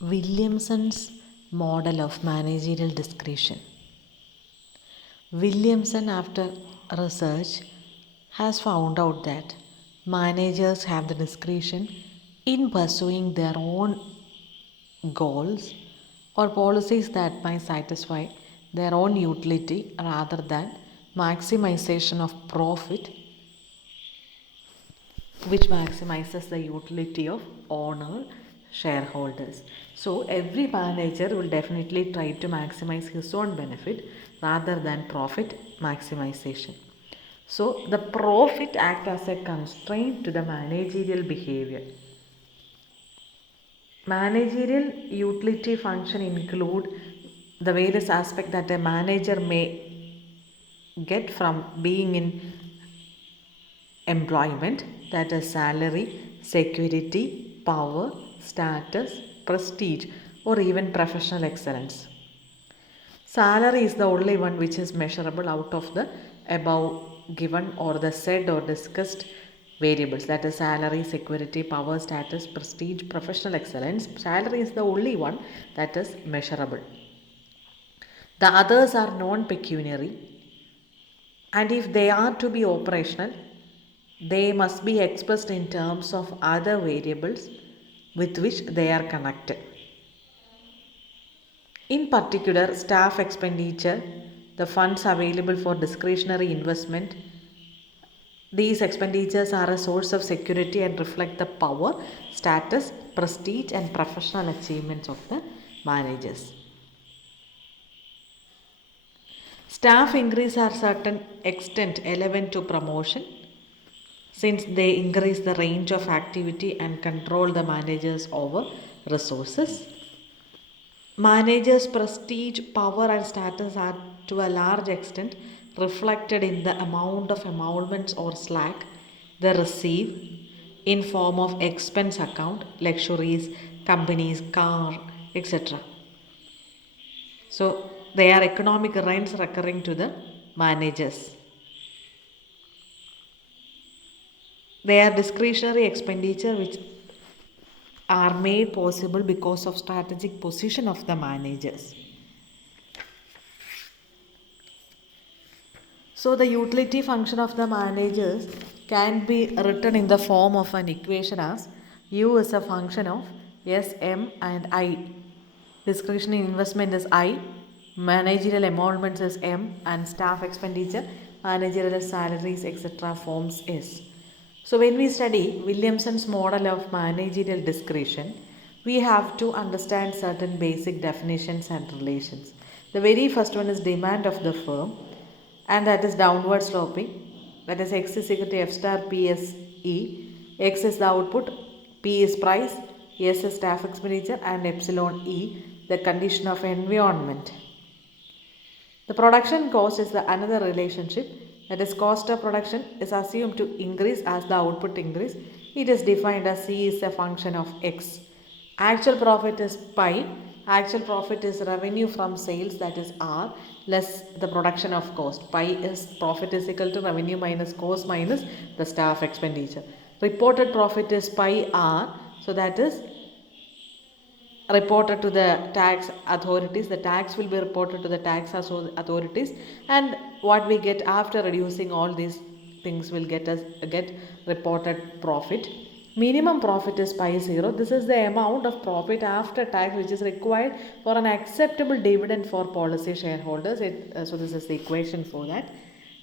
Williamson's model of managerial discretion. Williamson, after research, has found out that managers have the discretion in pursuing their own goals or policies that might satisfy their own utility rather than maximization of profit, which maximizes the utility of owner shareholders. So every manager will definitely try to maximize his own benefit rather than profit maximization. So the profit act as a constraint to the managerial behavior. Managerial utility function include the various aspects that a manager may get from being in employment, that is salary, security, power, status, prestige, or even professional excellence. Salary is the only one which is measurable out of the above given or the said or discussed variables, that is salary, security, power, status, prestige, professional excellence. Salary is the only one that is measurable. The others are non-pecuniary, and if they are to be operational, they must be expressed in terms of other variables with which they are connected. In particular, staff expenditure, the funds available for discretionary investment, these expenditures are a source of security and reflect the power, status, prestige, and professional achievements of the managers. Staff increase are certain extent relevant to promotion, since they increase the range of activity and control the managers over resources. Managers' prestige, power, and status are to a large extent reflected in the amount of emoluments or slack they receive in form of expense account, luxuries, companies, car, etc. So they are economic rents recurring to the managers. They are discretionary expenditure which are made possible because of strategic position of the managers. So the utility function of the managers can be written in the form of an equation as U is a function of S, M and I. Discretionary investment is I, managerial emoluments is M, and staff expenditure, managerial salaries etc. forms S. So when we study Williamson's model of managerial discretion, we have to understand certain basic definitions and relations. The very first one is demand of the firm, and that is downward sloping. That is X is equal to F star P S E. X is the output, P is price, S is staff expenditure, and epsilon E the condition of environment. The production cost is the another relationship, that is cost of production is assumed to increase as the output increase. It is defined as C is a function of X. Actual profit is pi. Actual profit is revenue from sales, that is R, less the production of cost. Pi is profit is equal to revenue minus cost minus the staff expenditure. Reported profit is pi R, so that is reported to the tax authorities. The tax will be reported to the tax authorities, and what we get after reducing all these things will get reported profit. Minimum profit is pi 0. This is the amount of profit after tax which is required for an acceptable dividend for policy shareholders. So this is the equation for that.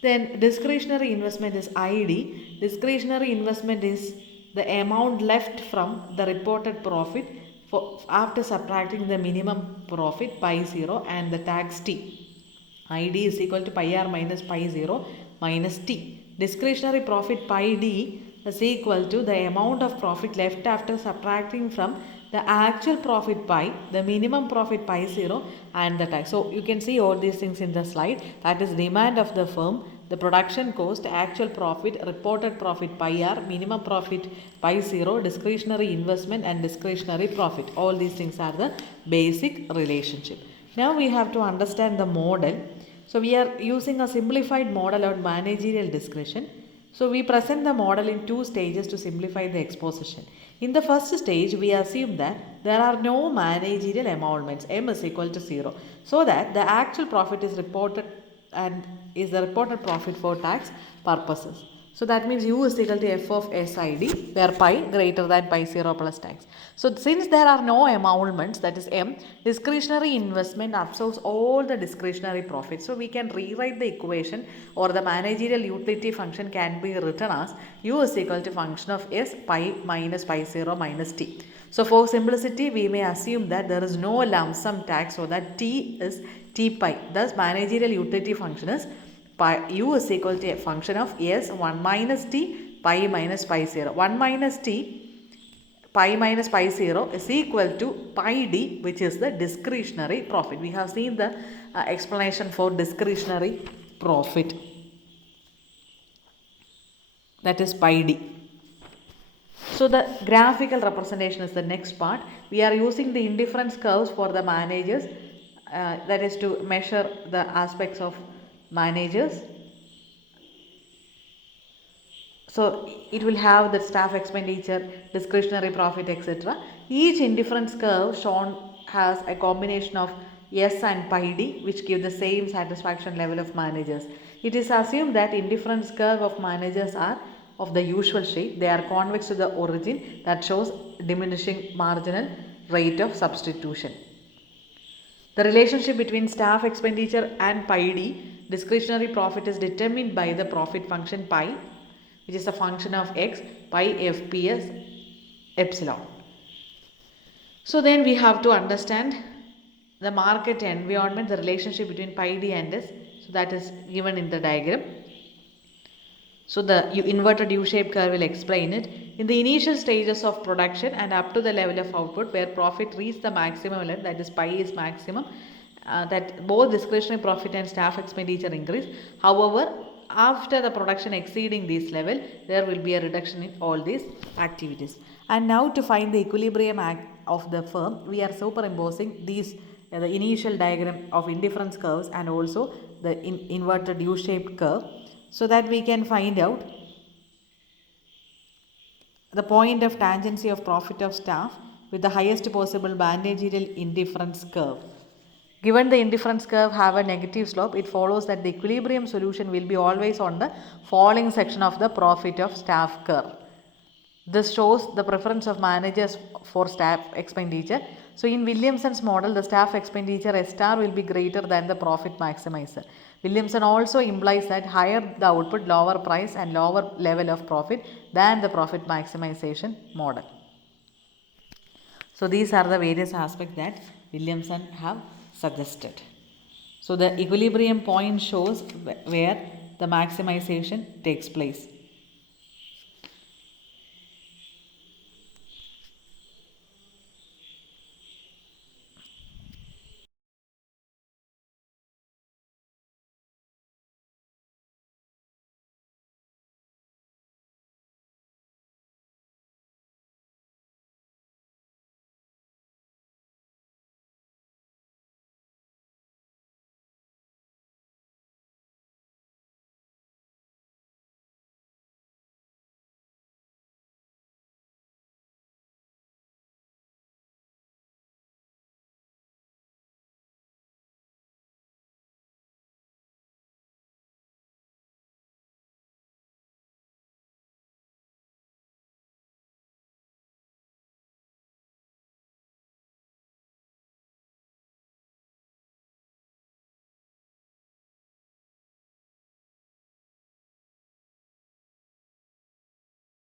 Then discretionary investment is ID. Discretionary investment is the amount left from the reported profit after subtracting the minimum profit pi 0 and the tax t. ID is equal to pi r minus pi 0 minus t. Discretionary profit pi d is equal to the amount of profit left after subtracting from the actual profit pi, the minimum profit pi 0 and the tax. So you can see all these things in the slide. That is demand of the firm, the production cost, actual profit, reported profit pi r, minimum profit pi 0, discretionary investment and discretionary profit. All these things are the basic relationship. Now we have to understand the model. So we are using a simplified model on managerial discretion. So we present the model in two stages to simplify the exposition. In the first stage, we assume that there are no managerial emoluments, m is equal to 0, so that the actual profit is reported and is the reported profit for tax purposes. So that means u is equal to f of SID, where pi greater than pi 0 plus tax. So since there are no emoluments, that is m, discretionary investment absorbs all the discretionary profits. So we can rewrite the equation, or the managerial utility function can be written as u is equal to function of s pi minus pi 0 minus t. So for simplicity, we may assume that there is no lump sum tax, so that t is t pi. Thus managerial utility function is pi, u is equal to a function of s 1 minus t pi minus pi 0. 1 minus t pi minus pi 0 is equal to pi d, which is the discretionary profit. We have seen the explanation for discretionary profit, that is pi d. So the graphical representation is the next part. We are using the indifference curves for the managers, that is to measure the aspects of managers. So it will have the staff expenditure, discretionary profit, etc. Each indifference curve shown has a combination of S and pi d, which give the same satisfaction level of managers. It is assumed that indifference curve of managers are of the usual shape. They are convex to the origin, that shows diminishing marginal rate of substitution. The relationship between staff expenditure and pi d, discretionary profit, is determined by the profit function pi, which is a function of x, pi fps epsilon. So then we have to understand the market environment, the relationship between pi d and s. So that is given in the diagram. So the inverted U-shaped curve will explain it. In the initial stages of production and up to the level of output where profit reaches the maximum level, that is pi is maximum, that both discretionary profit and staff expenditure increase. However, after the production exceeding this level, there will be a reduction in all these activities. And now to find the equilibrium of the firm, we are superimposing these the initial diagram of indifference curves and also the inverted U-shaped curve, so that we can find out the point of tangency of profit of staff with the highest possible managerial indifference curve. Given the indifference curve have a negative slope, it follows that the equilibrium solution will be always on the falling section of the profit of staff curve. This shows the preference of managers for staff expenditure. So in Williamson's model, the staff expenditure S star will be greater than the profit maximizer. Williamson also implies that higher the output, lower price and lower level of profit than the profit maximization model. So these are the various aspects that Williamson have suggested. So the equilibrium point shows where the maximization takes place.